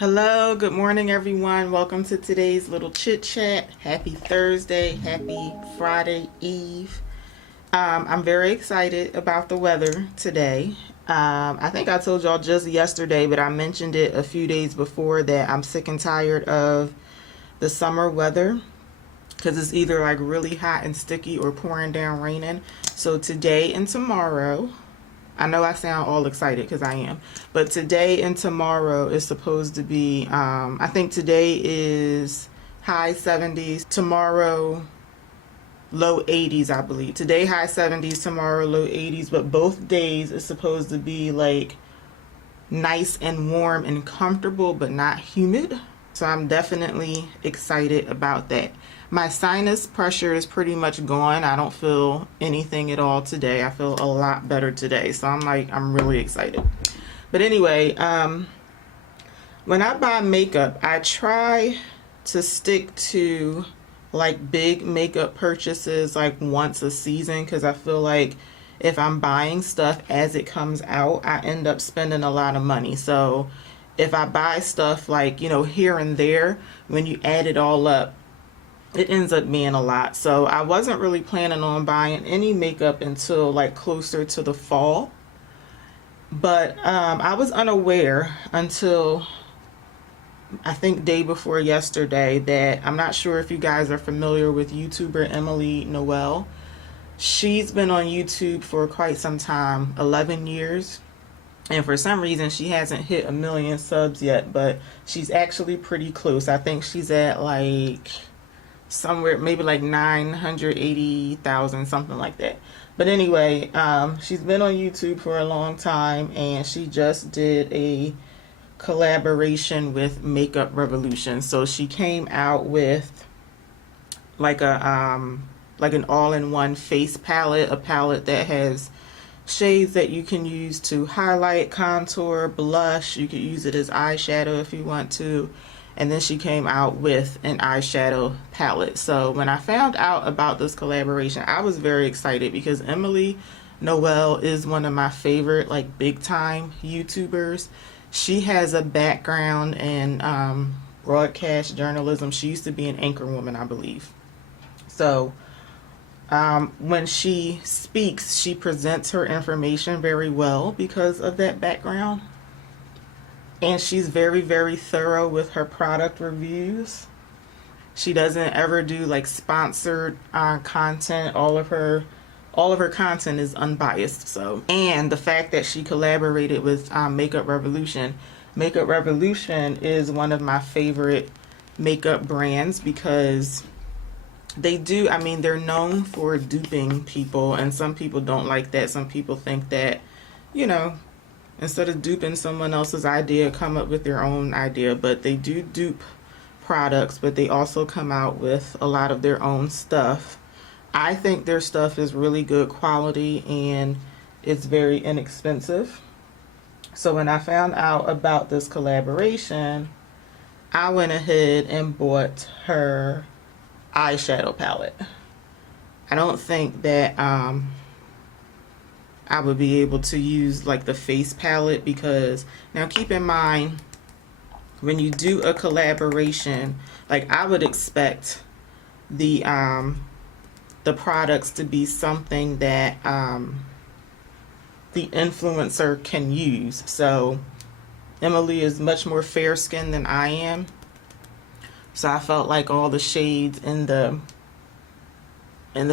Hello, good morning everyone. Welcome to today's little chit chat. Happy Thursday, happy Friday Eve. I'm very excited about the weather today. I think I told y'all just yesterday, but I mentioned it a few days before that I'm sick and tired of the summer weather because it's either like really hot and sticky or pouring down raining. So today and tomorrow, I know I sound all excited because I am, but today and tomorrow is supposed to be, I think today is high 70s, tomorrow low 80s, I believe. Today high 70s, tomorrow low 80s, but both days is supposed to be like nice and warm and comfortable, but not humid. So I'm definitely excited about that. My sinus pressure is pretty much gone. I don't feel anything at all today. I feel a lot better today. So I'm really excited. But anyway, when I buy makeup, I try to stick to like big makeup purchases like once a season, because I feel like if I'm buying stuff as it comes out, I end up spending a lot of money. So if I buy stuff like, here and there, when you add it all up, it ends up being a lot. So I wasn't really planning on buying any makeup until like closer to the fall. But I was unaware until I think day before yesterday that I'm not sure if you guys are familiar with YouTuber Noel. She's been on YouTube for quite some time, 11 years. And for some reason, she hasn't hit 1 million subs yet, but she's actually pretty close. I think she's at like somewhere, maybe like 980,000, something like that. But anyway, she's been on YouTube for a long time, and she just did a collaboration with Makeup Revolution. So she came out with like an all-in-one face palette, a palette that has shades that you can use to highlight, contour, blush. You could use it as eyeshadow if you want to. And then she came out with an eyeshadow palette. So when I found out about this collaboration, I was very excited because Noel is one of my favorite like big time YouTubers. She has a background in broadcast journalism. She used to be an anchor woman, I believe. So when she speaks, she presents her information very well because of that background. And she's very, very thorough with her product reviews. She doesn't ever do like sponsored content. All of her content is unbiased. So, and the fact that she collaborated with Makeup Revolution. Makeup Revolution is one of my favorite makeup brands because they're known for duping people, and some people don't like that. Some people think that, instead of duping someone else's idea, come up with their own idea. But they do dupe products, but they also come out with a lot of their own stuff. I think their stuff is really good quality and it's very inexpensive. So when I found out about this collaboration, I went ahead and bought her eyeshadow palette. I don't think that I would be able to use like the face palette, because now keep in mind, when you do a collaboration, like I would expect the products to be something that the influencer can use. So Emily is much more fair skinned than I am, so I felt like all the shades in the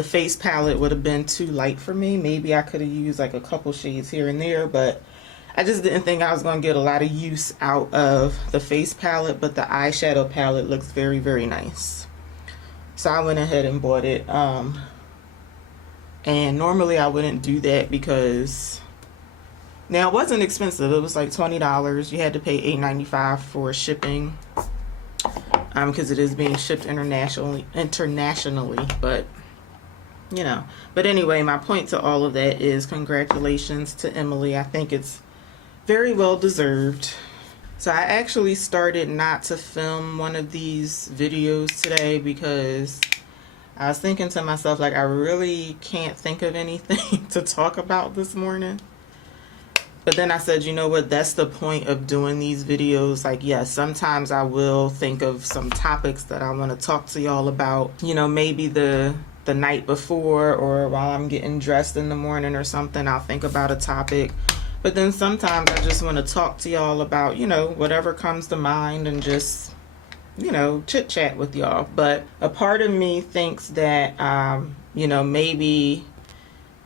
face palette would have been too light for me. Maybe I could have used like a couple shades here and there, but I just didn't think I was going to get a lot of use out of the face palette. But the eyeshadow palette looks very, very nice. So I went ahead and bought it. And normally I wouldn't do that because now it wasn't expensive. It was like $20. You had to pay $8.95 for shipping because it is being shipped internationally. But but anyway, my point to all of that is congratulations to Emily. I think it's very well deserved. So I actually started not to film one of these videos today because I was thinking to myself, like, I really can't think of anything to talk about this morning. But then I said, you know what, that's the point of doing these videos. Like, yes, sometimes I will think of some topics that I want to talk to y'all about, you know, maybe the night before or while I'm getting dressed in the morning or something. I'll think about a topic. But then sometimes I just want to talk to y'all about, you know, whatever comes to mind and just, you know, chit chat with y'all. But a part of me thinks that, you know, maybe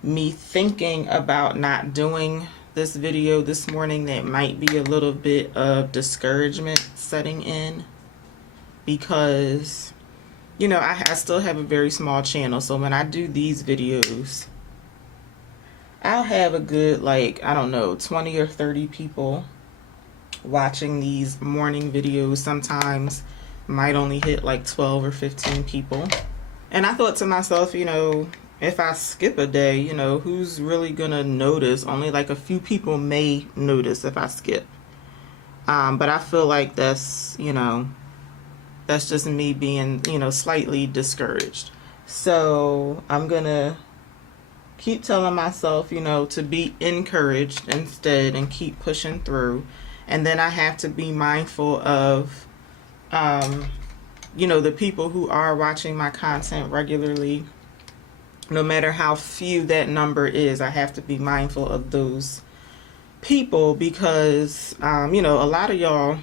me thinking about not doing this video this morning, that might be a little bit of discouragement setting in, because, you know, I still have a very small channel. So when I do these videos, I'll have a good, like, I don't know, 20 or 30 people watching these morning videos. Sometimes might only hit like 12 or 15 people. And I thought to myself, you know, if I skip a day, you know, who's really gonna notice? Only like a few people may notice if I skip. But I feel like that's, you know, that's just me being, you know, slightly discouraged. So I'm gonna keep telling myself, you know, to be encouraged instead and keep pushing through. And then I have to be mindful of, you know, the people who are watching my content regularly. No matter how few that number is, I have to be mindful of those people, because, you know, a lot of y'all,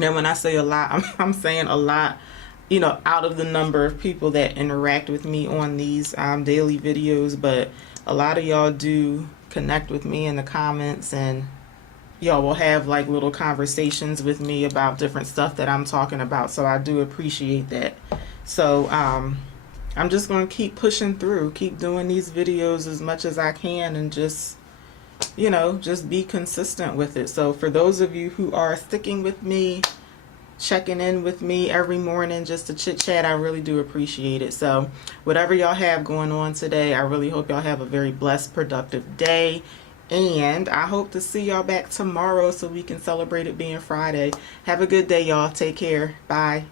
and when I say a lot, I'm saying a lot, you know, out of the number of people that interact with me on these daily videos. But a lot of y'all do connect with me in the comments, and y'all will have like little conversations with me about different stuff that I'm talking about. So I do appreciate that. So, I'm just going to keep pushing through, keep doing these videos as much as I can, and just, you know, just be consistent with it. So for those of you who are sticking with me, checking in with me every morning just to chit chat, I really do appreciate it. So whatever y'all have going on today, I really hope y'all have a very blessed, productive day. And I hope to see y'all back tomorrow so we can celebrate it being Friday. Have a good day, y'all. Take care. Bye.